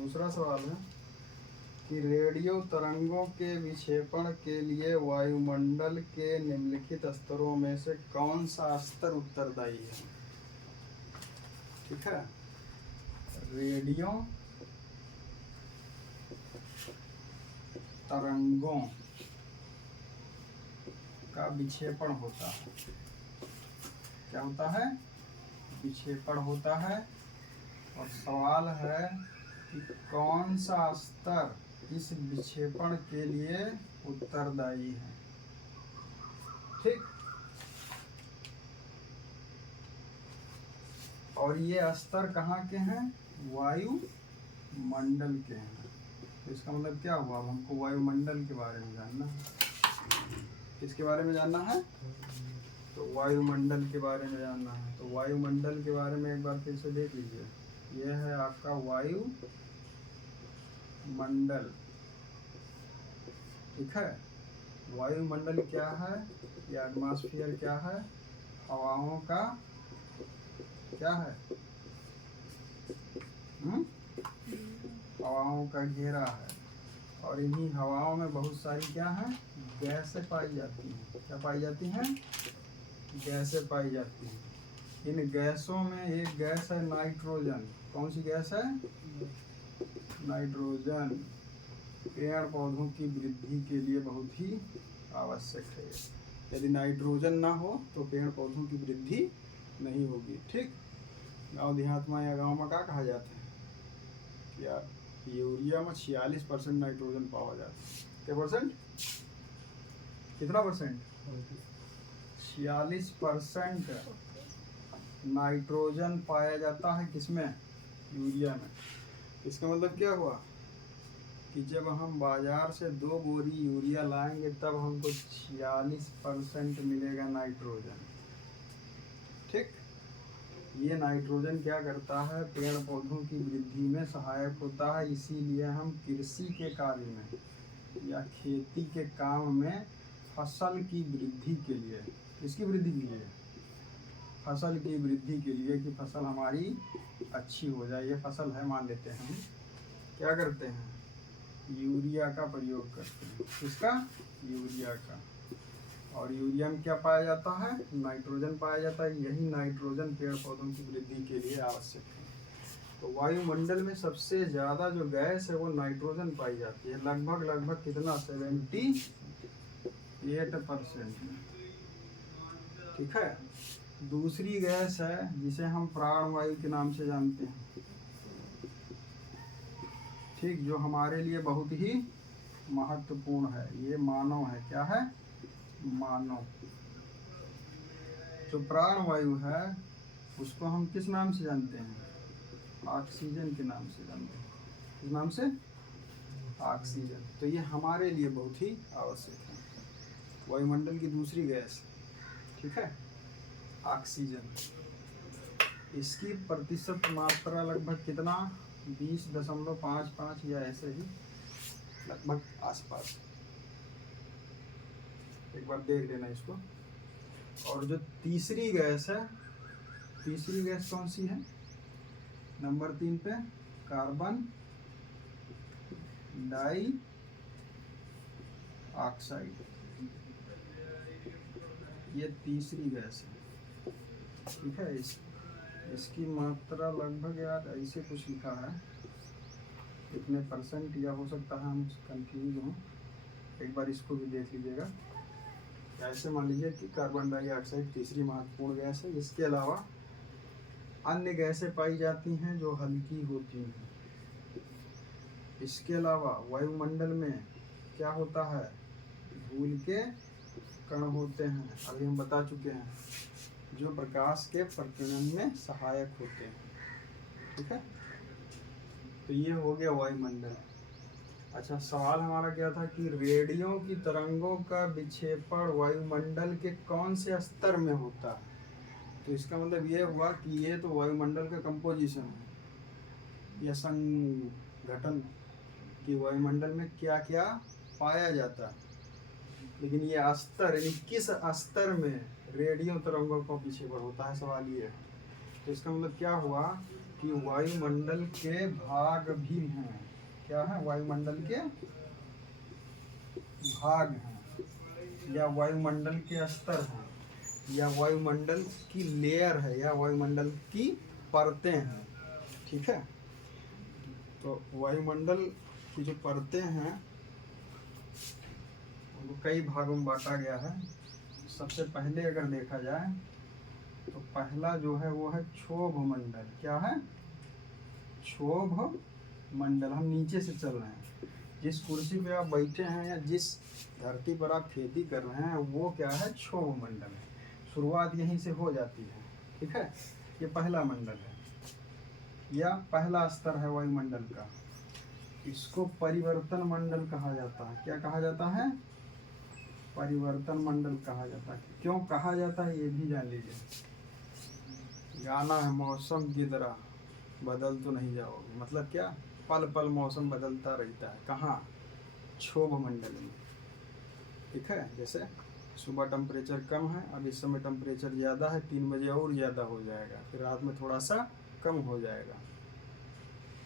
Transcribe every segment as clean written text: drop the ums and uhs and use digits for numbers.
दूसरा सवाल है कि रेडियो तरंगों के विक्षेपण के लिए वायुमंडल के निम्नलिखित स्तरों में से कौन सा स्तर उत्तरदायी है। ठीक है, रेडियो तरंगों का विक्षेपण होता है, क्या होता है, विक्षेपण होता है। और सवाल है कि कौन सा स्तर इस विक्षेपण के लिए उत्तरदायी है। ठीक, और ये स्तर कहाँ के हैं, वायुमंडल के हैं। तो इसका मतलब क्या हुआ, अब हमको वायुमंडल के बारे में जानना है। किसके बारे में जानना है, तो वायुमंडल के बारे में जानना है। तो वायुमंडल के बारे में एक बार फिर से देख लीजिए। यह है आपका वायुमंडल। ठीक है, वायुमंडल क्या है, या एटमॉस्फेयर क्या है, हवाओं का क्या है, हवाओं का घेरा है। और इन्हीं हवाओं में बहुत सारी क्या है, गैसें पाई जाती हैं। क्या पाई जाती हैं, गैसें पाई जाती हैं। इन गैसों में एक गैस है नाइट्रोजन। कौन सी गैस है, नाइट्रोजन। पेड़ पौधों की वृद्धि के लिए बहुत ही आवश्यक है। यदि नाइट्रोजन ना हो तो पेड़ पौधों की वृद्धि नहीं होगी। ठीक, गांव देहात में या गांव में क्या कहा जाता है कि यार यूरिया में 46% नाइट्रोजन पाया जाता है। क्या परसेंट, कितना परसेंट, 46% नाइट्रोजन पाया जाता है किसमें, यूरिया में। इसका मतलब क्या हुआ कि जब हम बाजार से 2 बोरी यूरिया लाएंगे तब हमको 46% मिलेगा नाइट्रोजन। ठीक, ये नाइट्रोजन क्या करता है, पेड़ पौधों की वृद्धि में सहायक होता है। इसीलिए हम कृषि के कार्य में या खेती के काम में फसल की वृद्धि के लिए, किसकी वृद्धि के लिए, फसल की वृद्धि के लिए, कि फसल हमारी अच्छी हो जाए। ये फसल है मान लेते हैं, हम क्या करते हैं, यूरिया का प्रयोग करते हैं। किसका, यूरिया का। और यूरिया में क्या पाया जाता है, नाइट्रोजन पाया जाता है। यही नाइट्रोजन पेड़ पौधों की वृद्धि के लिए आवश्यक है। तो वायुमंडल में सबसे ज़्यादा जो गैस है वो नाइट्रोजन पाई जाती है। लगभग कितना, 78%। ठीक है, दूसरी गैस है जिसे हम प्राणवायु के नाम से जानते हैं। ठीक, जो हमारे लिए बहुत ही महत्वपूर्ण है। ये मानव है, क्या है, मानव। जो प्राणवायु है उसको हम किस नाम से जानते हैं, ऑक्सीजन के नाम से जानते हैं। किस नाम से, ऑक्सीजन। तो ये हमारे लिए बहुत ही आवश्यक है, वायुमंडल की दूसरी गैस। ठीक है, ऑक्सीजन। इसकी प्रतिशत मात्रा लगभग कितना, 20.55 या ऐसे ही लगभग आसपास। एक बार देख लेना इसको। और जो तीसरी गैस है, तीसरी गैस कौन सी है, नंबर 3 पे कार्बन डाई ऑक्साइड। ये तीसरी गैस है। ठीक है, इसकी मात्रा लगभग, यार ऐसे कुछ लिखा है, इतने परसेंट, या हो सकता है हम कंफ्यूज हों। एक बार इसको भी देख लीजिएगा। ऐसे मान लीजिए कि कार्बन डाइऑक्साइड तीसरी महत्वपूर्ण गैस है। इसके अलावा अन्य गैसें पाई जाती हैं जो हल्की होती हैं। इसके अलावा वायुमंडल में क्या होता है, धूल के कण होते हैं, अभी हम बता चुके हैं, जो प्रकाश के प्रकीर्णन में सहायक होते हैं। ठीक है, तो ये हो गया वायुमंडल। अच्छा, सवाल हमारा क्या था कि रेडियो की तरंगों का विक्षेपण वायुमंडल के कौन से स्तर में होता है। तो इसका मतलब ये हुआ कि ये तो वायुमंडल का कंपोजिशन है या संगठन, कि वायुमंडल में क्या क्या पाया जाता है। लेकिन ये स्तर, यानी किस स्तर में रेडियो तरंगों का विक्षेपण होता है, सवाल ये है। तो इसका मतलब क्या हुआ कि वायुमंडल के भाग भी हैं। क्या है? वायुमंडल के भाग हैं, या वायुमंडल के स्तर हैं, या वायुमंडल की लेयर है, या वायुमंडल की परतें हैं। ठीक है, तो वायुमंडल की जो परतें हैं उनको कई भागों में बांटा गया है। सबसे पहले अगर देखा जाए तो पहला जो है वो है क्षोभ मंडल। क्या है? क्षोभ मंडल। हम नीचे से चल रहे हैं, जिस कुर्सी पे आप बैठे हैं या जिस धरती पर आप खेती कर रहे हैं वो क्या है? क्षोभ मंडल है। शुरुआत यहीं से हो जाती है। ठीक है, ये पहला मंडल है या पहला स्तर है वायुमंडल का। इसको परिवर्तन मंडल कहा जाता है। क्या कहा जाता है? परिवर्तन मंडल कहा जाता है। क्यों कहा जाता है ये भी जान लीजिए। गाना है मौसम की तरह बदल तो नहीं जाओगे, मतलब क्या? पल पल मौसम बदलता रहता है। कहाँ? क्षोभ मंडल में। ठीक है, जैसे सुबह टेम्परेचर कम है, अब इस समय टेम्परेचर ज़्यादा है, 3 बजे और ज़्यादा हो जाएगा, फिर रात में थोड़ा सा कम हो जाएगा।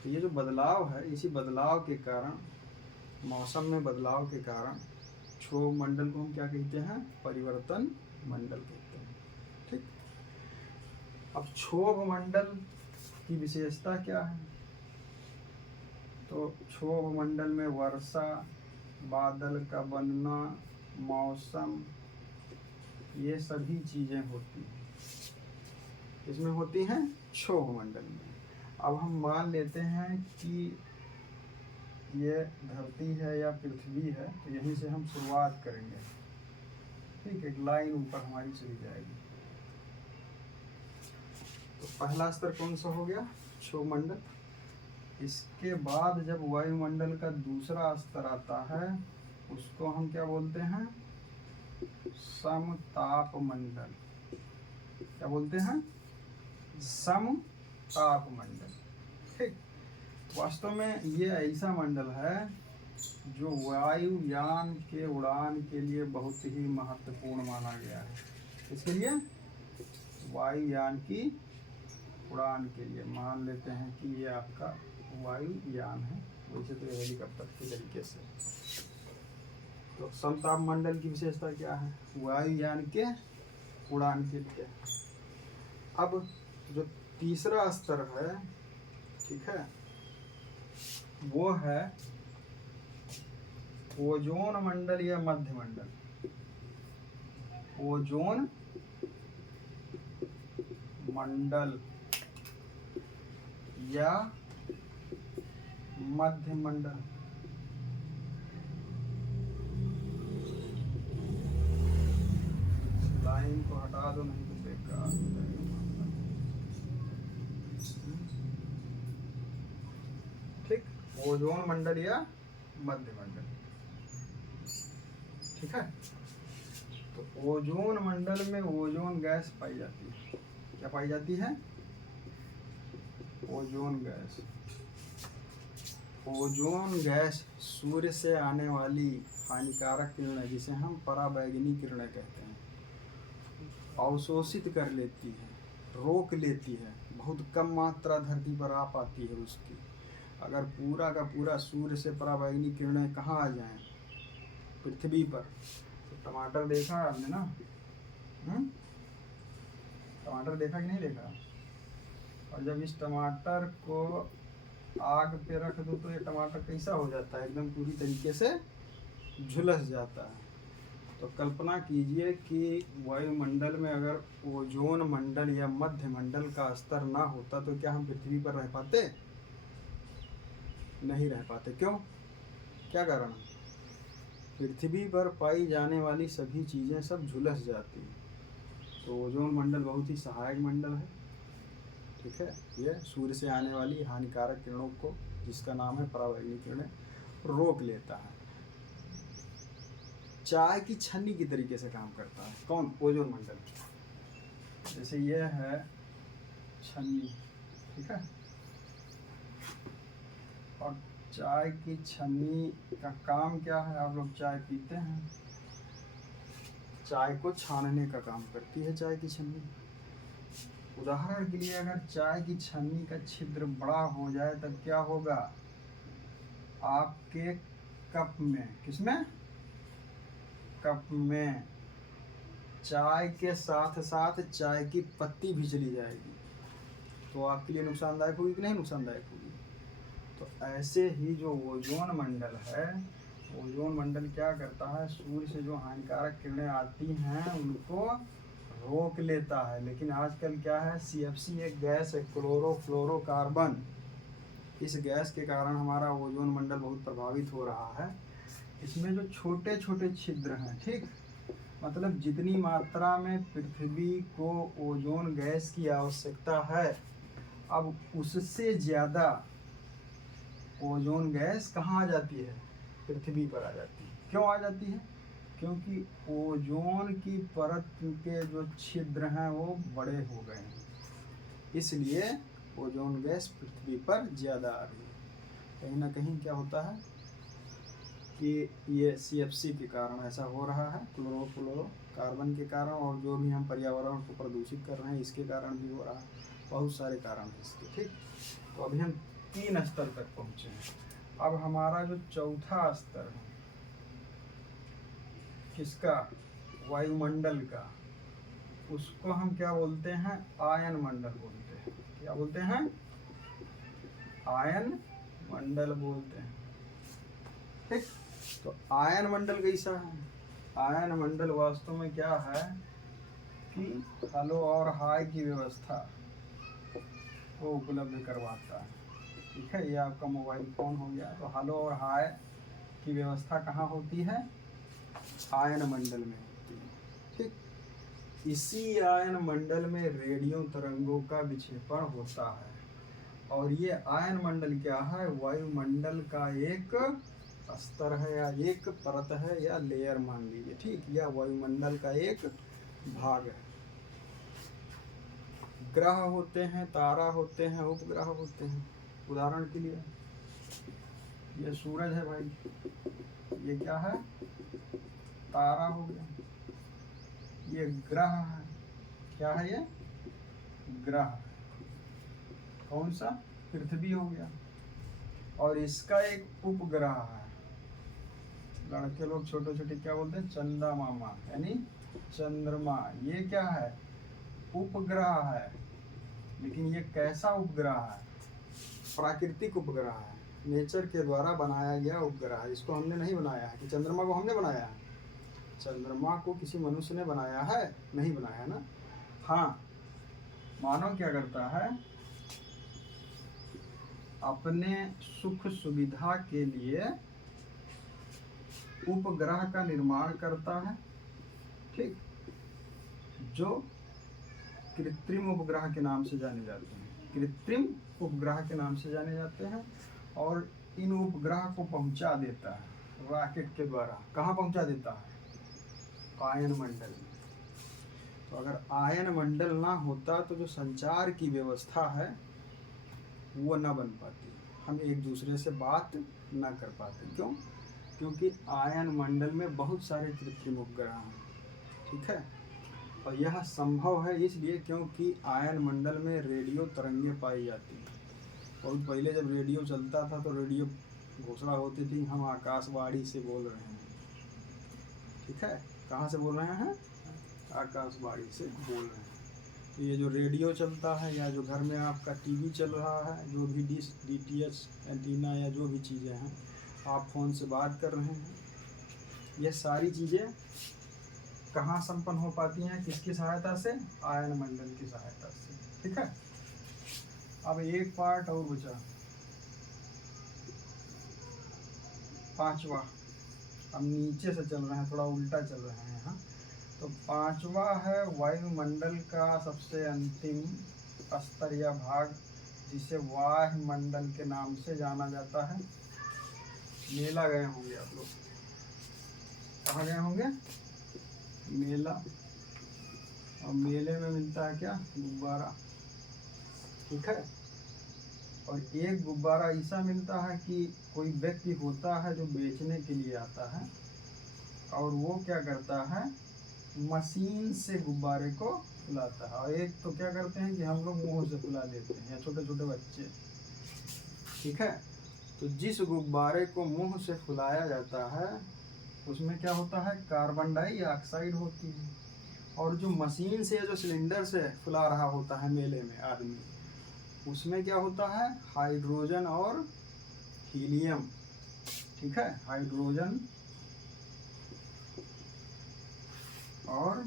तो ये जो बदलाव है, इसी बदलाव के कारण, मौसम में बदलाव के कारण क्षोभ मंडल को हम क्या कहते हैं? परिवर्तन मंडल कहते हैं। ठीक, अब क्षोभ मंडल की विशेषता क्या है? तो क्षोभ मंडल में वर्षा, बादल का बनना, मौसम, ये सभी चीज़ें होती हैं। इसमें होती हैं क्षोभ मंडल में। अब हम मान लेते हैं कि ये धरती है या पृथ्वी है, तो यहीं से हम शुरुआत करेंगे। ठीक, एक लाइन ऊपर हमारी चली जाएगी। तो पहला स्तर कौन सा हो गया? क्षोभ मंडल। इसके बाद जब वायुमंडल का दूसरा स्तर आता है उसको हम क्या बोलते हैं? समताप मंडल। क्या बोलते हैं? समताप मंडल। ठीक, वास्तव में ये ऐसा मंडल है जो वायुयान के उड़ान के लिए बहुत ही महत्वपूर्ण माना गया है। इसके लिए वायुयान की उड़ान के लिए मान लेते हैं कि ये आपका वायुयान है, वैसे तो हेलीकॉप्टर के तरीके से। तो समताप मंडल की विशेषता क्या है? वायुयान के उड़ान के लिए। अब जो तीसरा स्तर है, ठीक है, वो है ओजोन मंडल या मध्य मंडल। ओजोन मंडल या मध्य मंडल। लाइन को हटा दो, नहीं तो बेकार हो जाएगा। ठीक, ओजोन मंडल या मध्य मंडल। ठीक है, तो ओजोन मंडल में ओजोन गैस पाई जाती है। क्या पाई जाती है? Ozone gas. ओजोन गैस सूर्य से आने वाली हानिकारक किरणें, जिसे हम पराबैंगनी किरणें कहते हैं, अवशोषित कर लेती है, रोक लेती है। बहुत कम मात्रा धरती पर आ पाती है उसकी। अगर पूरा का पूरा सूर्य से पराबैंगनी किरणें कहाँ आ जाएं? पृथ्वी पर। तो टमाटर देखा आपने ना? टमाटर देखा कि नहीं देखा? और जब इस टमाटर को आग पे रख दो तो ये टमाटर कैसा हो जाता है? एकदम पूरी तरीके से झुलस जाता है। तो कल्पना कीजिए कि वायुमंडल में अगर ओजोन मंडल या मध्य मंडल का स्तर ना होता तो क्या हम पृथ्वी पर रह पाते? नहीं रह पाते। क्यों? क्या कारण? पृथ्वी पर पाई जाने वाली सभी चीज़ें सब झुलस जाती हैं। तो ओजोन मंडल बहुत ही सहायक मंडल है। ठीक है, ये सूर्य से आने वाली हानिकारक किरणों को, जिसका नाम है पराबैंगनी किरणें, रोक लेता है। चाय की छन्नी की तरीके से काम करता है। कौन? ओजोन मंडल। जैसे ये है छन्नी, ठीक है, और चाय की छन्नी का काम क्या है? आप लोग चाय पीते हैं, चाय को छानने का काम करती है चाय की छन्नी। उदाहरण के लिए अगर चाय की छन्नी का छिद्र बड़ा हो जाए तब क्या होगा? आपके कप में, किसमें? कप में चाय के साथ साथ चाय की पत्ती भी चली जाएगी, तो आपके लिए नुकसानदायक होगी कि नहीं नुकसानदायक होगी? तो ऐसे ही जो ओजोन मंडल है, ओजोन मंडल क्या करता है? सूर्य से जो हानिकारक किरणें आती हैं उनको रोक लेता है। लेकिन आजकल क्या है, CFC एक गैस है, क्लोरोफ्लोरोकार्बन। इस गैस के कारण हमारा ओजोन मंडल बहुत प्रभावित हो रहा है। इसमें जो छोटे छोटे छिद्र हैं, ठीक, मतलब जितनी मात्रा में पृथ्वी को ओजोन गैस की आवश्यकता है, अब उससे ज़्यादा ओजोन गैस कहाँ आ जाती है? पृथ्वी पर आ जाती है। क्यों आ जाती है? क्योंकि ओजोन की परत के जो छिद्र हैं वो बड़े हो गए हैं, इसलिए ओजोन गैस पृथ्वी पर ज़्यादा आ रही है। कहीं ना कहीं क्या होता है कि ये CFC के कारण ऐसा हो रहा है, क्लोरोफ्लोरोकार्बन के कारण, और जो भी हम पर्यावरण को प्रदूषित कर रहे हैं इसके कारण भी हो रहा है। बहुत सारे कारण हैं इसके, ठीक। तो अभी हम 3 स्तर तक पहुँचे हैं। अब हमारा जो चौथा स्तर है, किसका? वायुमंडल का, उसको हम क्या बोलते हैं? आयन मंडल बोलते हैं। क्या बोलते हैं? आयन मंडल बोलते हैं, ठीक। तो आयन मंडल कैसा है? आयन मंडल वास्तव में क्या है कि हेलो और हाई की व्यवस्था को उपलब्ध करवाता है, ठीक है। ये आपका मोबाइल फ़ोन हो गया। तो हेलो और हाई की व्यवस्था कहाँ होती है? आयन मंडल में होती है, ठीक। इसी आयन मंडल में रेडियो तरंगों का विक्षेपण होता है। और ये आयन मंडल क्या है? वायुमंडल का एक स्तर है या एक परत है या लेयर मान लीजिए, ठीक। यह वायुमंडल का एक भाग है। ग्रह होते हैं, तारा होते हैं, उपग्रह होते हैं। उदाहरण के लिए ये सूरज है भाई, ये क्या है? तारा हो गया। ये ग्रह है, क्या है? ये ग्रह। कौन सा? पृथ्वी हो गया। और इसका एक उपग्रह है, लड़के लोग छोटे छोटे क्या बोलते हैं? चंदा मामा, यानी चंद्रमा। ये क्या है? उपग्रह है। लेकिन ये कैसा उपग्रह है? प्राकृतिक उपग्रह है, नेचर के द्वारा बनाया गया उपग्रह है। इसको हमने नहीं बनाया है कि चंद्रमा को हमने बनाया है। चंद्रमा को किसी मनुष्य ने बनाया है? नहीं बनाया ना। हाँ, मानव क्या करता है? अपने सुख सुविधा के लिए उपग्रह का निर्माण करता है, ठीक, जो कृत्रिम उपग्रह के नाम से जाने जाते हैं। कृत्रिम उपग्रह के नाम से जाने जाते हैं। और इन उपग्रह को पहुंचा देता है रॉकेट के द्वारा। कहाँ पहुंचा देता है? आयन मंडल में। तो अगर आयन मंडल ना होता तो जो संचार की व्यवस्था है वो ना बन पाती, हम एक दूसरे से बात ना कर पाते। क्यों? क्योंकि आयन मंडल में बहुत सारे कृत्रिम उपग्रह हैं, ठीक है। और यह संभव है इसलिए क्योंकि आयन मंडल में रेडियो तरंगें पाई जाती हैं। बहुत पहले जब रेडियो चलता था तो रेडियो घोषणा होती थी, हम आकाशवाणी से बोल रहे हैं, ठीक है। कहाँ से बोल रहे हैं? आकाशवाणी से बोल रहे हैं। तो ये जो रेडियो चलता है या जो घर में आपका टीवी चल रहा है, जो भी डिश DTH एंटीना या जो भी चीज़ें हैं, आप फ़ोन से बात कर रहे हैं, ये सारी चीज़ें कहाँ संपन्न हो पाती हैं? किसकी सहायता से? आयन मंडल की सहायता से, ठीक है। अब एक पार्ट और बचा, पांचवा। हम नीचे से चल रहे हैं, थोड़ा उल्टा चल रहे हैं यहाँ। तो पांचवा है वायुमंडल का सबसे अंतिम स्तर या भाग, जिसे वायुमंडल के नाम से जाना जाता है। मेला गए होंगे आप लोग, कहाँ गए होंगे? मेला। और मेले में मिलता है क्या? गुब्बारा, ठीक है। और एक गुब्बारा ऐसा मिलता है कि कोई व्यक्ति होता है जो बेचने के लिए आता है, और वो क्या करता है मशीन से गुब्बारे को फुलाता है, और एक तो क्या करते हैं कि हम लोग मुंह से फुला देते हैं, या छोटे छोटे बच्चे। ठीक है, तो जिस गुब्बारे को मुंह से फुलाया जाता है उसमें क्या होता है, कार्बन डाइऑक्साइड होती है। और जो मशीन से, जो सिलेंडर से फुला रहा होता है मेले में आदमी, उसमें क्या होता है, हाइड्रोजन और हीलियम। ठीक है, हाइड्रोजन और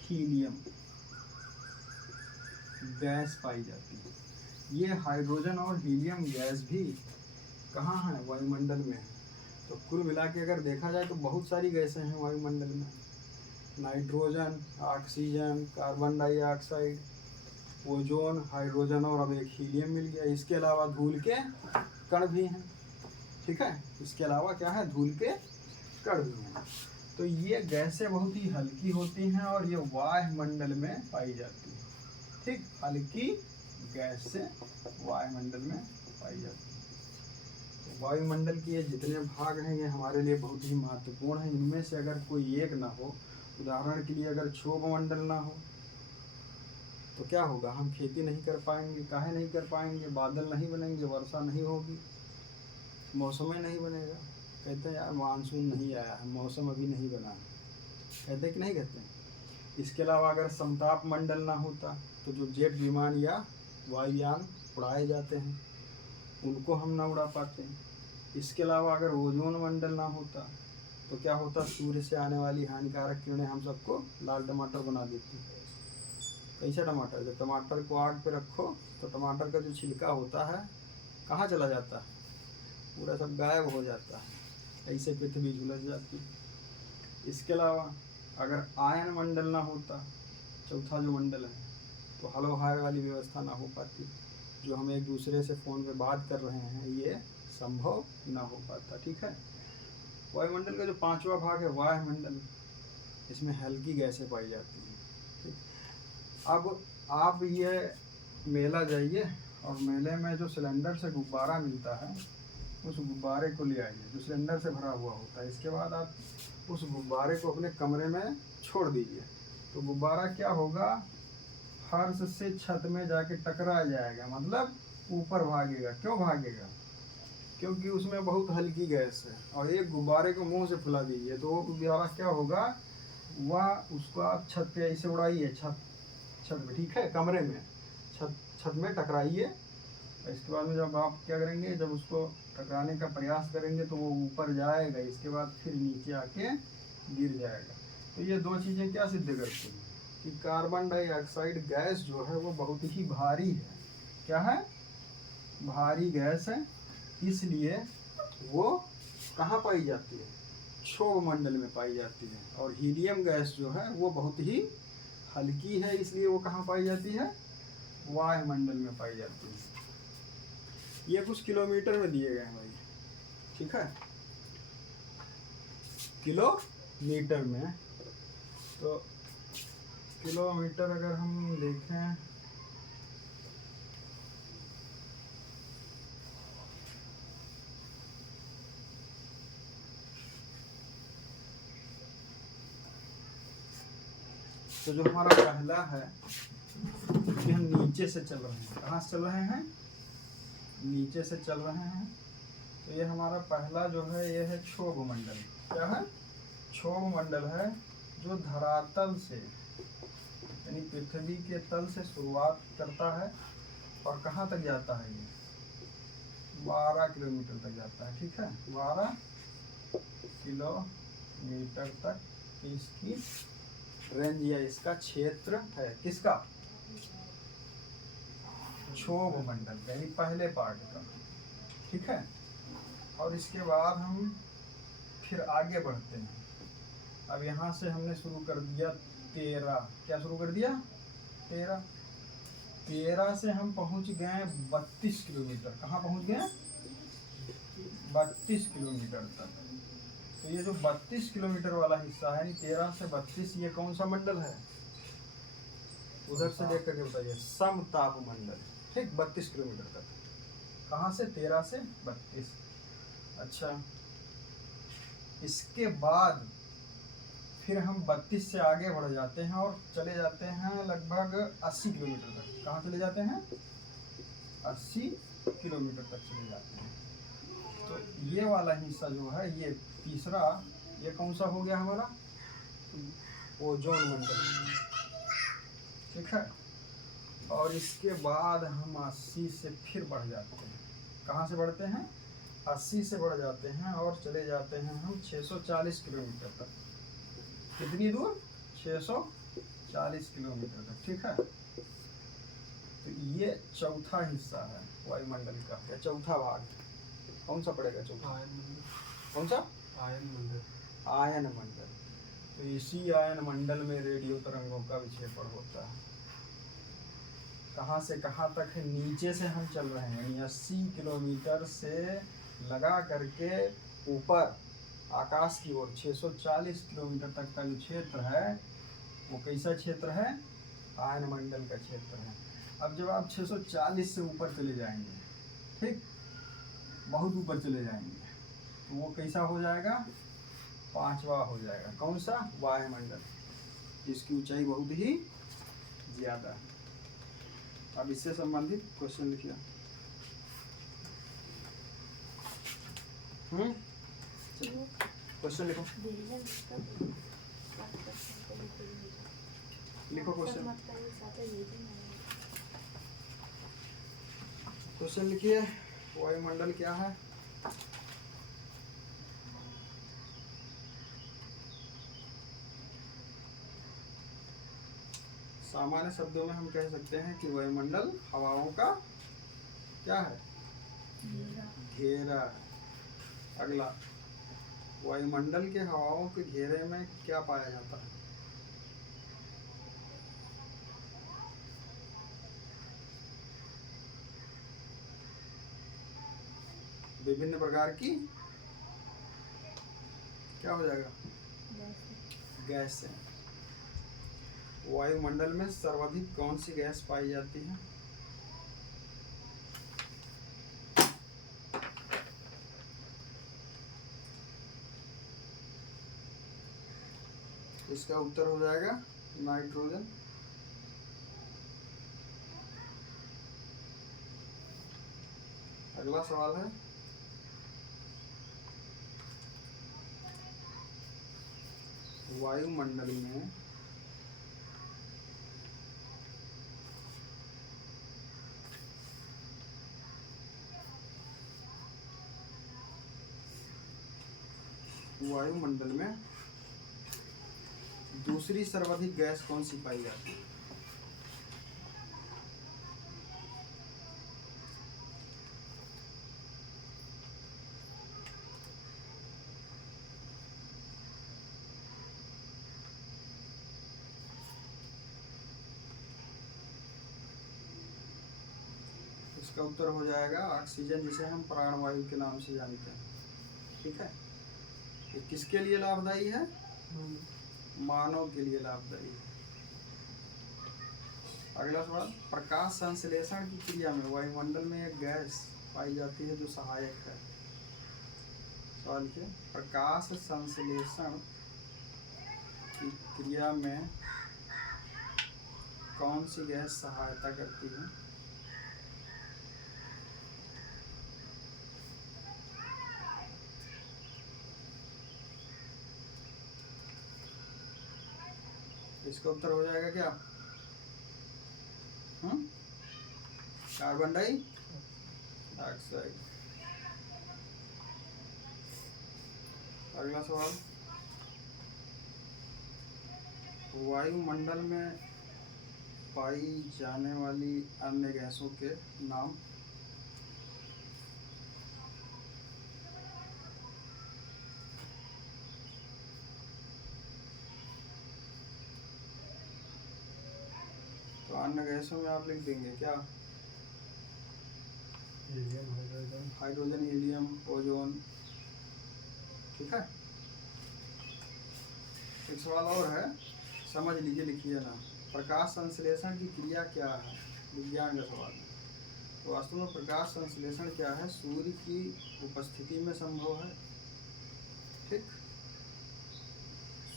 हीलियम गैस पाई जाती है। ये हाइड्रोजन और हीलियम गैस भी कहाँ है, वायुमंडल में है। तो कुल मिला के अगर देखा जाए तो बहुत सारी गैसें हैं वायुमंडल में। Nitrogen, oxygen, carbon dioxide, ozone, hydrogen और अब एक हीलियम मिल गया। इसके अलावा धूल के कण भी हैं। ठीक है, इसके अलावा क्या है, धूल के कण भी हैं। तो ये गैसें बहुत ही हल्की होती हैं और ये वायुमंडल में पाई जाती है। ठीक, हल्की गैस से वायुमंडल में पाई जाती है। तो वायुमंडल के ये जितने भाग हैं ये हमारे लिए बहुत ही महत्वपूर्ण हैं। इनमें से अगर कोई एक ना हो, उदाहरण के लिए अगर क्षोभमंडल ना हो तो क्या होगा, हम खेती नहीं कर पाएंगे। काहे नहीं कर पाएंगे, बादल नहीं बनेंगे, वर्षा नहीं होगी, मौसम नहीं बनेगा। कहते हैं यार मानसून नहीं आया है, मौसम अभी नहीं बना है, कहते हैं कि नहीं कहते हैं। इसके अलावा अगर समताप मंडल ना होता तो जो जेट विमान या वायुयान उड़ाए जाते हैं उनको हम ना उड़ा पाते। इसके अलावा अगर ओजोन मंडल ना होता तो क्या होता, सूर्य से आने वाली हानिकारक किरणें हम सबको लाल टमाटर बना देती। कैसा टमाटर, जब टमाटर को आग पे रखो तो टमाटर का जो छिलका होता है कहाँ चला जाता है, पूरा सब गायब हो जाता है। ऐसे पृथ्वी झुलस जाती। इसके अलावा अगर आयन मंडल ना होता, चौथा जो मंडल है, तो हलो हाय वाली व्यवस्था ना हो पाती। जो हम एक दूसरे से फ़ोन पे बात कर रहे हैं ये संभव ना हो पाता। ठीक है, वायुमंडल का जो पांचवा भाग है वायुमंडल, इसमें हल्की गैसें पाई जाती हैं। ठीक, अब आप ये मेला जाइए और मेले में जो सिलेंडर से गुब्बारा मिलता है उस गुब्बारे को ले आइए जो सिलेंडर से भरा हुआ होता है। इसके बाद आप उस गुब्बारे को अपने कमरे में छोड़ दीजिए। तो गुब्बारा क्या होगा, फर्श से छत में जाके टकरा जाएगा, मतलब ऊपर भागेगा। क्यों भागेगा, क्योंकि उसमें बहुत हल्की गैस है। और एक गुब्बारे को मुंह से फुला दीजिए तो वो गुब्बारा क्या होगा, वह उसको आप छत पे ऐसे उड़ाइए, छत में, ठीक है, कमरे में छत में टकराइए। इसके बाद में जब आप क्या करेंगे, जब उसको टकराने का प्रयास करेंगे तो वो ऊपर जाएगा, इसके बाद फिर नीचे आके गिर जाएगा। तो ये दो चीज़ें क्या सिद्ध करती हैं कि कार्बन डाइऑक्साइड गैस जो है वो बहुत ही भारी है। क्या है, भारी गैस है, इसलिए वो कहाँ पाई जाती है, क्षोभ मंडल में पाई जाती है। और हीलियम गैस जो है वो बहुत ही हल्की है, इसलिए वो कहाँ पाई जाती है, वायुमंडल में पाई जाती है। ये कुछ किलोमीटर में दिए गए हैं भाई। ठीक है, किलोमीटर में। तो किलोमीटर अगर हम देखें तो जो हमारा पहला है कि हम नीचे से चल रहे हैं। कहाँ से चल रहे हैं, नीचे से चल रहे हैं। तो ये हमारा पहला जो है ये है क्षोभ मंडल। क्या है, क्षोभ मंडल है जो धरातल से यानी पृथ्वी के तल से शुरुआत करता है और कहाँ तक जाता है, ये 12 किलोमीटर तक जाता है। ठीक है, 12 किलोमीटर तक इसकी रेंज या इसका क्षेत्र है। किसका, क्षोभ मंडल यानी पहले पार्ट का। ठीक है, और इसके बाद हम फिर आगे बढ़ते हैं। अब यहाँ से हमने शुरू कर दिया 13, क्या शुरू कर दिया, 13 से हम पहुँच गए 32 किलोमीटर। कहाँ पहुँच गए, 32 किलोमीटर तक। तो ये जो 32 किलोमीटर वाला हिस्सा है, 13 से 32, ये कौन सा मंडल है, उधर से देख करके बताइए, समताप मंडल। ठीक, 32 किलोमीटर तक। कहाँ से, 13 से 32। अच्छा, इसके बाद फिर हम 32 से आगे बढ़ जाते हैं और चले जाते हैं लगभग 80 किलोमीटर तक। कहाँ चले जाते हैं? 80 किलोमीटर तक चले जाते हैं। तो ये वाला हिस्सा जो है, ये तीसरा, ये कौन सा हो गया हमारा? ओजोन मंडल। ठीक है। और इसके बाद हम 80 से फिर बढ़ जाते हैं। कहाँ से बढ़ते हैं? 80 से बढ़ जाते हैं और चले जाते हैं हम 640 किलोमीटर तक। कितनी दूर? 640 किलोमीटर तक। ठीक है। तो ये चौथा हिस्सा है वायुमंडल का, या चौथा भाग। कौन सा पड़ेगा चौथा? आयन मंडल। कौन सा? आयन मंडल। आयन मंडल। तो इसी आयन मंडल में रेडियो तरंगों का विक्षेपण होता है। कहाँ से कहाँ तक है? नीचे से हम चल रहे हैं, यानी 80 किलोमीटर से लगा करके ऊपर आकाश की ओर 640 किलोमीटर तक का जो क्षेत्र है, वो कैसा क्षेत्र है? आयन मंडल का क्षेत्र है। अब जब आप 640 से ऊपर चले जाएंगे, ठीक, बहुत ऊपर चले जाएंगे, तो वो कैसा हो जाएगा? पांचवा हो जाएगा। कौन सा? वायुमंडल, जिसकी ऊंचाई बहुत ही ज्यादा है। अब इससे संबंधित क्वेश्चन लिखिए। क्वेश्चन लिखो, लिखो क्वेश्चन। क्वेश्चन लिखिए, वायुमंडल क्या है? सामान्य शब्दों में हम कह सकते हैं कि वायुमंडल हवाओं का क्या है? घेरा है। अगला, वायुमंडल के हवाओं के घेरे में क्या पाया जाता है? विभिन्न प्रकार की क्या हो जाएगा? गैस है। वायुमंडल में सर्वाधिक कौन सी गैस पाई जाती है? इसका उत्तर हो जाएगा नाइट्रोजन। अगला सवाल है, वायुमंडल में दूसरी सर्वाधिक गैस कौन सी पाई जाती है? इसका उत्तर हो जाएगा ऑक्सीजन, जिसे हम प्राणवायु के नाम से जानते हैं। ठीक है। ये किसके लिए लाभदायी है? मानव के लिए लाभदायी है। अगला सवाल, प्रकाश संश्लेषण की क्रिया में वायुमंडल में एक गैस पाई जाती है जो सहायक है। सवाल क्या? प्रकाश संश्लेषण की क्रिया में कौन सी गैस सहायता करती है? इसका उत्तर हो जाएगा क्या? Carbon dioxide. अगला सवाल, वायुमंडल में पाई जाने वाली अन्य गैसों के नाम। तो अन्य गैसों में आप लिख देंगे क्या? Helium, hydrogen. Hydrogen, helium, ozone. ठीक है। एक सवाल और है, समझ लीजिए, लिखिए ना। प्रकाश संश्लेषण की क्रिया क्या है? विज्ञान का सवाल है। तो वास्तव में प्रकाश संश्लेषण क्या है? सूर्य की उपस्थिति में संभव है। ठीक,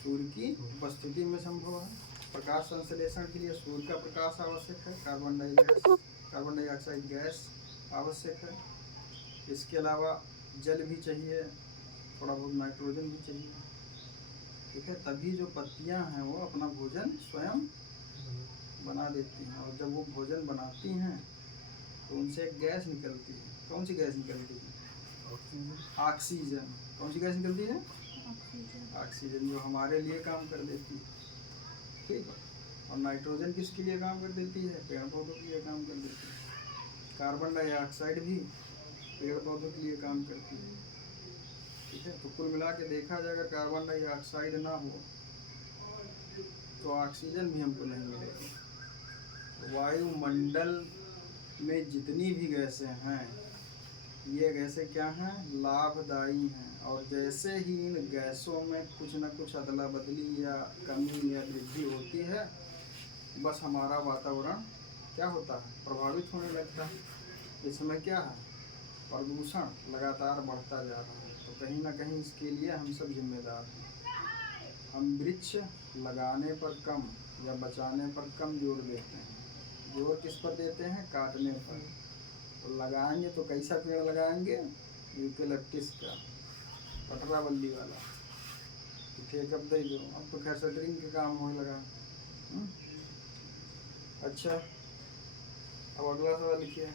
सूर्य की उपस्थिति में संभव है। प्रकाश संश्लेषण के लिए सूर्य का प्रकाश आवश्यक है। कार्बन डाइऑक्साइड गैस आवश्यक है। इसके अलावा जल भी चाहिए, थोड़ा बहुत नाइट्रोजन भी चाहिए। ठीक है, तभी जो पत्तियां हैं वो अपना भोजन स्वयं बना देती हैं। और जब वो भोजन बनाती हैं तो उनसे एक गैस निकलती है। कौन सी गैस निकलती है? ऑक्सीजन। कौन सी गैस निकलती है? ऑक्सीजन, जो हमारे लिए काम कर देती है। ठीक है, और नाइट्रोजन किसके लिए काम कर देती है? पेड़ पौधों के लिए काम कर देती है। कार्बन डाइऑक्साइड भी पेड़ पौधों के लिए काम करती है। ठीक है, तो कुल मिला के देखा जाएगा, कार्बन डाइऑक्साइड ना हो तो ऑक्सीजन भी हमको नहीं मिलेगी। वायुमंडल में जितनी भी गैसें हैं, ये गैसें क्या हैं? लाभदायी हैं। और जैसे ही इन गैसों में कुछ न कुछ अदला बदली या कमी या वृद्धि होती है, बस हमारा वातावरण क्या होता है? प्रभावित होने लगता है। इस समय क्या है? प्रदूषण लगातार बढ़ता जा रहा है। तो कहीं ना कहीं इसके लिए हम सब जिम्मेदार हैं। हम वृक्ष लगाने पर कम या बचाने पर कम जोर देते हैं। जोर किस पर देते हैं? काटने पर। तो लगाएंगे तो कैसा पेड़ लगाएंगे? यूकेलिप्टस का, पटरा बल्ली वाला। ठीक, अब दे दो। अब तो खैर सेटरिंग के काम होने लगा। अच्छा, अब अगला सवाल लिखिए।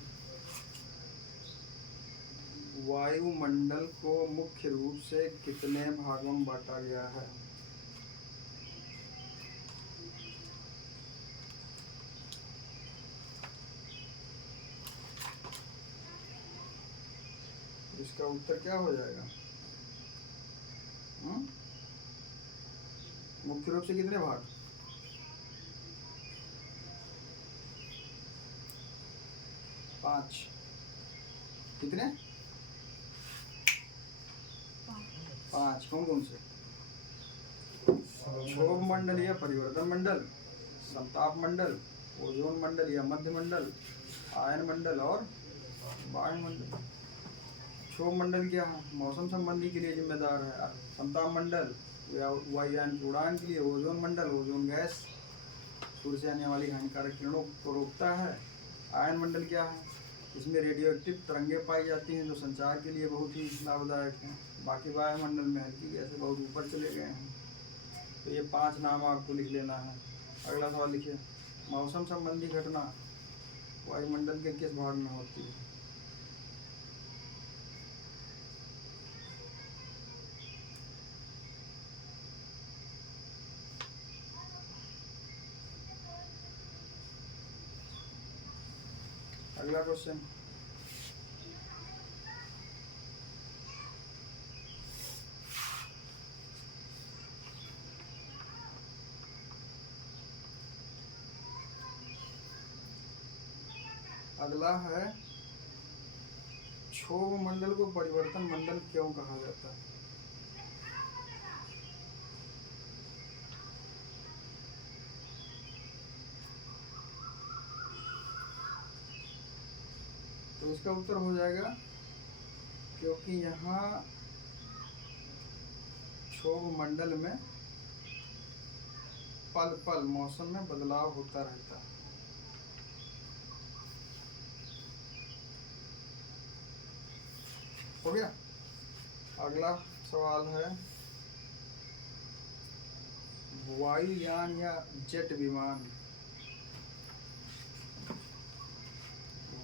वायुमंडल को मुख्य रूप से कितने भागों में बांटा गया है? इसका उत्तर क्या हो जाएगा? मुख्य रूप से कितने भाग? 5। कितने? 5। कौन कौन से? क्षोभ मंडल या परिवर्तन मंडल, संताप मंडल, ओजोन मंडल या मध्य मंडल, आयन मंडल और वायुमंडल। क्षोभ मंडल क्या है? मौसम संबंधी के लिए जिम्मेदार है। संताप मंडल वायुयान की उड़ान के लिए। ओजोन मंडल ओजोन गैस सूर्य से आने वाली हानिकारक किरणों को रोकता है। आयन मंडल क्या है? इसमें रेडियो एक्टिव तरंगें पाई जाती हैं जो संचार के लिए बहुत ही लाभदायक हैं। बाकी वायुमंडल में हल्की गैसें बहुत ऊपर चले गए हैं। तो ये 5 नाम आपको लिख लेना है। अगला सवाल लिखिए। मौसम संबंधी घटना वायुमंडल के किस भाग में होती है? अगला क्वेश्चन। अगला है, क्षोभ मंडल को परिवर्तन मंडल क्यों कहा जाता है? तो इसका उत्तर हो जाएगा, क्योंकि यहाँ क्षोभ मंडल में पल पल मौसम में बदलाव होता रहता है। हो गया। अगला सवाल है, वायुयान या जेट विमान,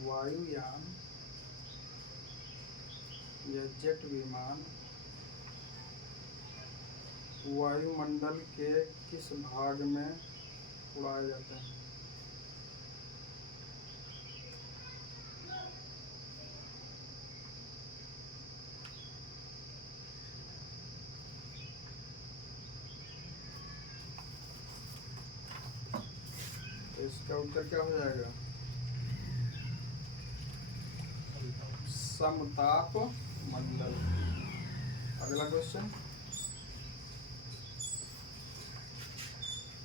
वायुयान या जेट विमान वायुमंडल के किस भाग में उड़ाए जाते हैं? तो इसका उत्तर क्या हो जाएगा? समताप मंडल। अगला क्वेश्चन,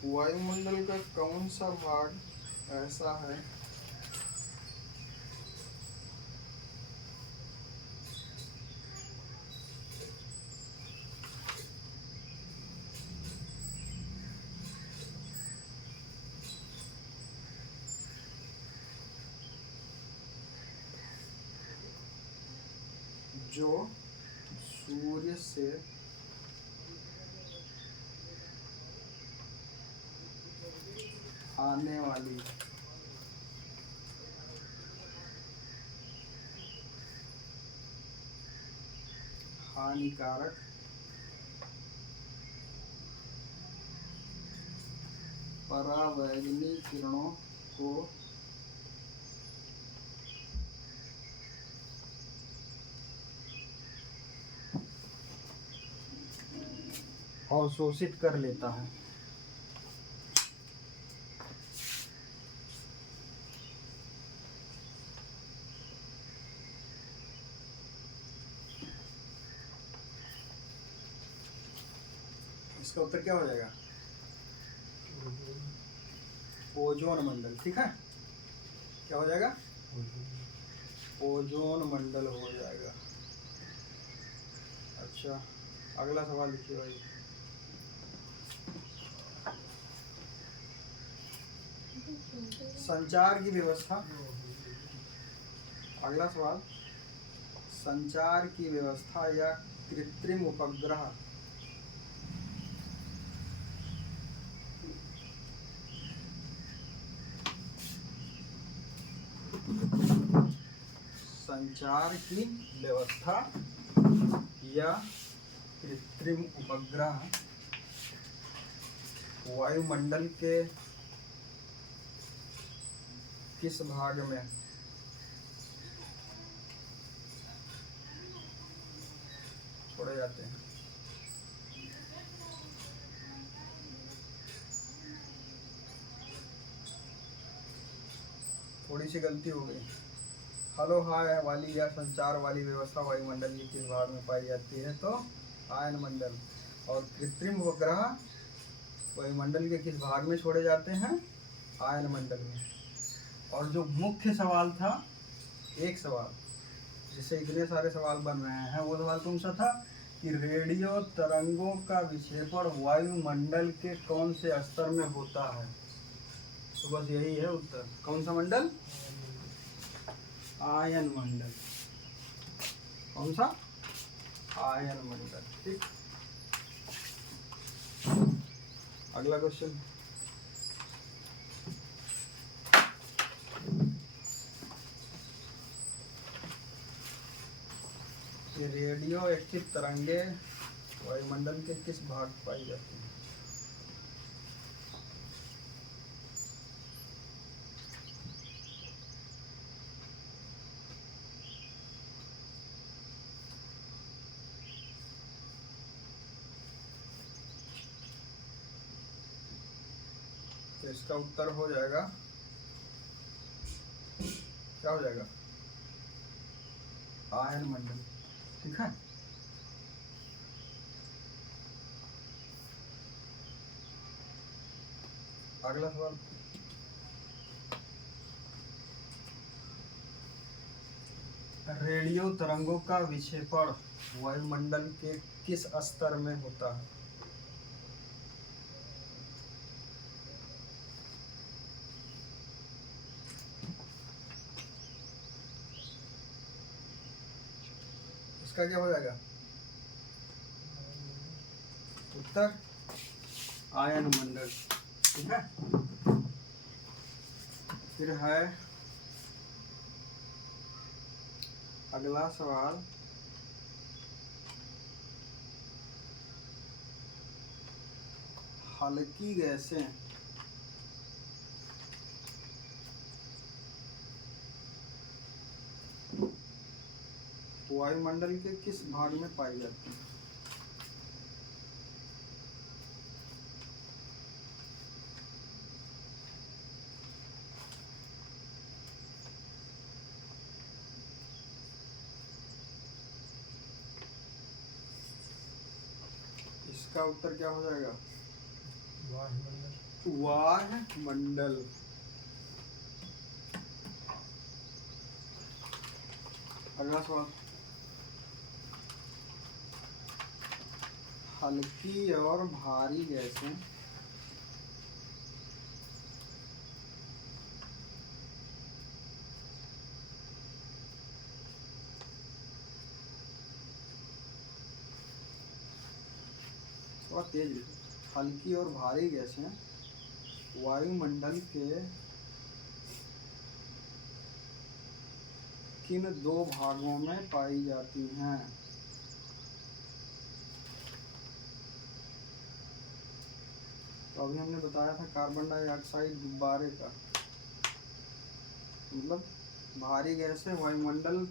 वायुमंडल का कौन सा भाग ऐसा है जो सूर्य से आने वाली हानिकारक परावैंगनी किरणों को अवशोषित कर लेता है। इसका उत्तर क्या हो जाएगा? ओजोन मंडल। ठीक है, क्या हो जाएगा? ओजोन मंडल हो जाएगा। अच्छा, अगला सवाल लिखिए भाई। संचार की व्यवस्था। अगला सवाल, संचार की व्यवस्था या कृत्रिम उपग्रह संचार की व्यवस्था या कृत्रिम उपग्रह वायुमंडल के किस भाग में छोड़े जाते हैं? थोड़ी सी गलती हो गई। हेलो हाय वाली या संचार वाली व्यवस्था वायुमंडल के किस भाग में पाई जाती है? तो आयन मंडल। और कृत्रिम उपग्रह वायुमंडल के किस भाग में छोड़े जाते हैं? आयन मंडल में। और जो मुख्य सवाल था, एक सवाल जिससे इतने सारे सवाल बन रहे हैं, वो सवाल कौन सा था कि रेडियो तरंगों का विक्षेपण वायुमंडल के कौन से स्तर में होता है? तो बस यही है उत्तर। कौन सा मंडल? आयन मंडल। कौन सा? आयन मंडल। ठीक, अगला क्वेश्चन। रेडियो एक्टिव तरंगे वायुमंडल के किस भाग पाई जाती हैं? तो इसका उत्तर हो जाएगा, क्या हो जाएगा? आयन मंडल। ठीक है, अगला सवाल। रेडियो तरंगों का विक्षेपण वायुमंडल के किस स्तर में होता है? इसका क्या हो जाएगा उत्तर? आयन मंडल। ठीक है, फिर है अगला सवाल। हल्की गैसें वायुमंडल के किस भाग में पाई जाती हैं? इसका उत्तर क्या हो जाएगा? वायुमंडल। अगला सवाल, हल्की और भारी गैसें थोड़ा तेज लिखो। हल्की और भारी गैसें वायुमंडल के किन दो भागों में पाई जाती हैं? तो अभी हमने बताया था कार्बन डाइऑक्साइड गुब्बारे का मतलब भारी गैस है वायुमंडल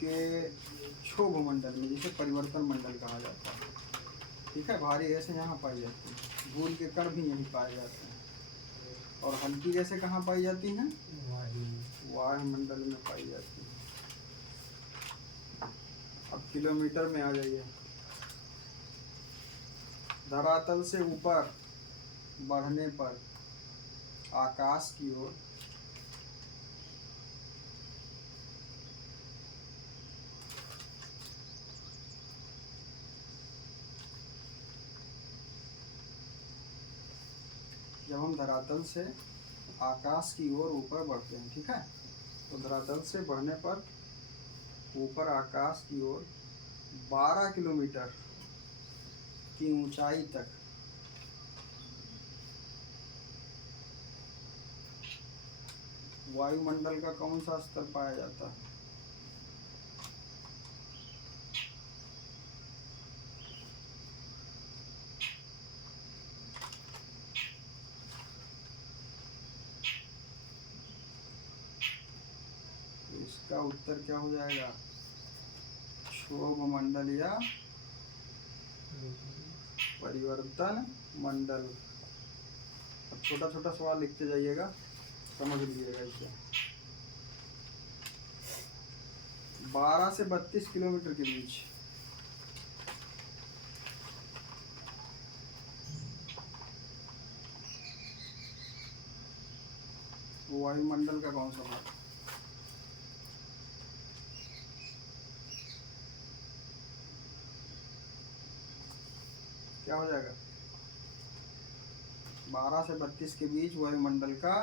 के क्षोभ मंडल में, जिसे परिवर्तन मंडल कहा जाता है। ठीक है, भारी गैसें यहाँ पाई जाती हैं, धूल के कण भी यहीं पाए जाते हैं। और हल्की गैसें कहाँ पाई जाती हैं? वायुमंडल में पाई जाती हैं। अब किलोमीटर में आ जाइए। धरातल से ऊपर बढ़ने पर आकाश की ओर जब हम धरातल से आकाश की ओर ऊपर बढ़ते हैं, ठीक है, तो धरातल से बढ़ने पर ऊपर आकाश की ओर 12 किलोमीटर की ऊंचाई तक वायुमंडल का कौन सा स्तर पाया जाता है? तो इसका उत्तर क्या हो जाएगा? क्षोभ मंडल या परिवर्तन मंडल। अब छोटा छोटा सवाल लिखते जाइएगा, समझ लीजिएगा इसे। 12 से 32 किलोमीटर के बीच वायुमंडल का कौन सा भाग? क्या हो जाएगा? 12 से 32 के बीच वायुमंडल का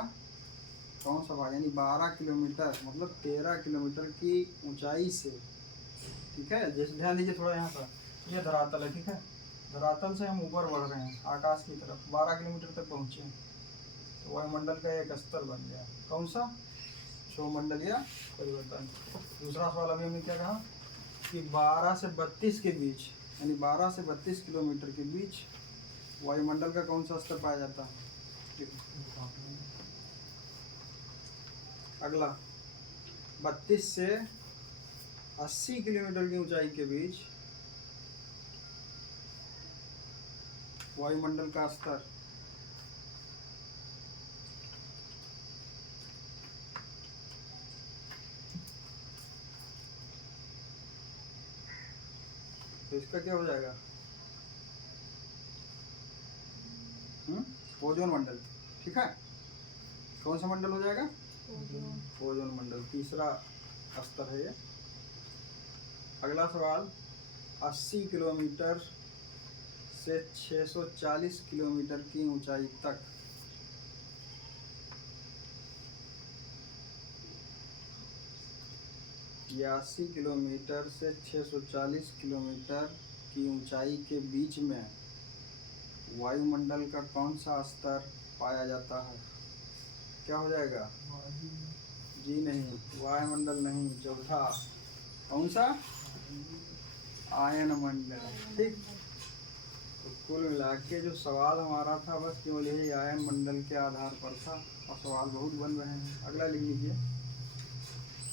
कौन सा भाग? यानी 12 किलोमीटर मतलब 13 किलोमीटर की ऊंचाई से। ठीक है, जैसे ध्यान दीजिए थोड़ा यहाँ पर, ये धरातल है, ठीक है, धरातल से हम ऊपर बढ़ रहे हैं आकाश की तरफ, 12 किलोमीटर तक पहुँचे, तो वायुमंडल का एक स्तर बन गया। कौन सा? क्षोभमंडल या परिवर्तन। दूसरा सवाल अभी हमने क्या कहा कि 12 से 32 के बीच, यानी 12 से 32 किलोमीटर के बीच वायुमंडल का कौन सा स्तर पाया जाता है? अगला 32 से 80 किलोमीटर की ऊंचाई के बीच वायुमंडल का स्तर। तो इसका क्या हो जाएगा? ओजोन मंडल। ठीक है, कौन सा मंडल हो जाएगा? ओजोन मंडल, तीसरा स्तर है ये। अगला सवाल 80 किलोमीटर से 640 किलोमीटर की ऊंचाई तक या 80 किलोमीटर से 640 किलोमीटर की ऊंचाई के बीच में वायुमंडल का कौन सा स्तर पाया जाता है? क्या हो जाएगा? जी नहीं, वायुमंडल नहीं, चौथा कौन सा? आयन मंडल। ठीक, तो कुल मिला के जो सवाल हमारा था बस केवल यही आयन मंडल के आधार पर था, और सवाल बहुत बन रहे हैं। अगला लिख लीजिए,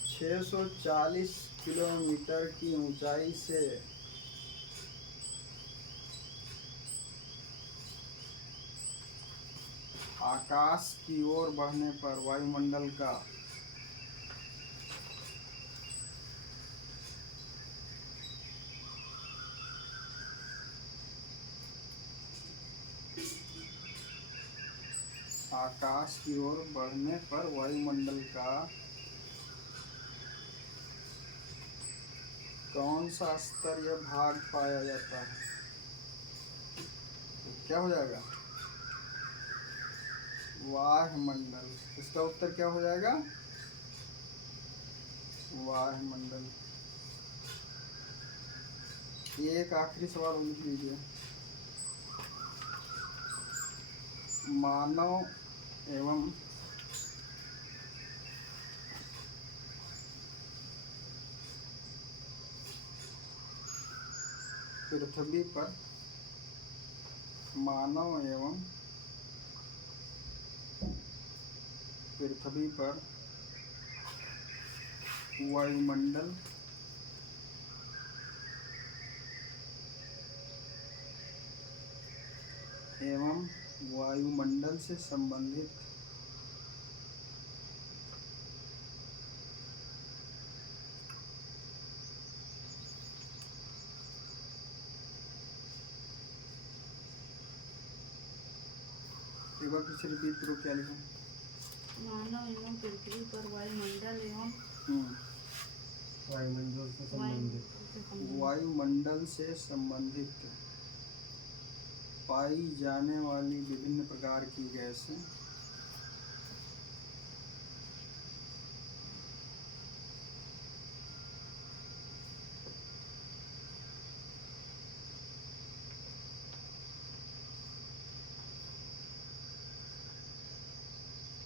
640 किलोमीटर की ऊंचाई से आकाश की ओर बढ़ने पर वायुमंडल का आकाश की ओर बढ़ने पर वायुमंडल का कौन सा स्तर या भाग पाया जाता है? तो क्या हो जाएगा? वायुमंडल। इसका उत्तर क्या हो जाएगा? वायुमंडल। एक आखिरी सवाल और लिख लीजिए। मानव एवं पृथ्वी पर मानव एवं पृथ्वी पर वायुमंडल एवं वायुमंडल से संबंधित एक बार फिर से रिपीट करो, क्या लिखा? मानव एवं पृथ्वी पर वायुमंडल एवं वायुमंडल से संबंधित वायुमंडल से संबंधित पाई जाने वाली विभिन्न प्रकार की गैसें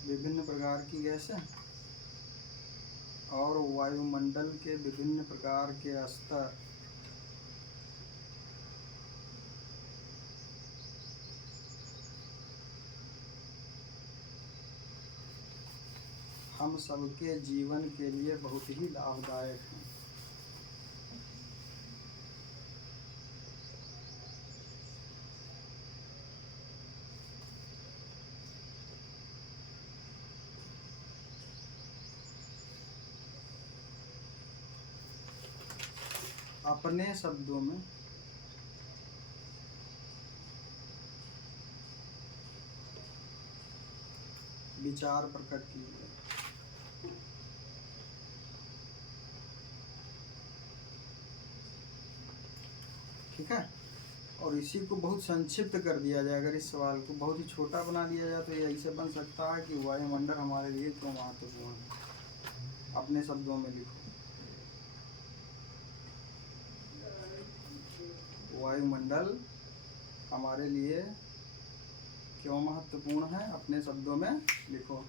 विभिन्न प्रकार की गैसें और वायुमंडल के विभिन्न प्रकार के स्तर हम सबके जीवन के लिए बहुत ही लाभदायक हैं। अपने शब्दों में विचार प्रकट कीजिए। ठीक है, और इसी को बहुत संक्षिप्त कर दिया जाए। अगर इस सवाल को बहुत ही छोटा बना दिया जाए तो ये ऐसे बन सकता है कि वायुमंडल हमारे लिए क्यों महत्वपूर्ण है। अपने शब्दों में लिखो, वायुमंडल हमारे लिए क्यों महत्वपूर्ण है, अपने शब्दों में लिखो।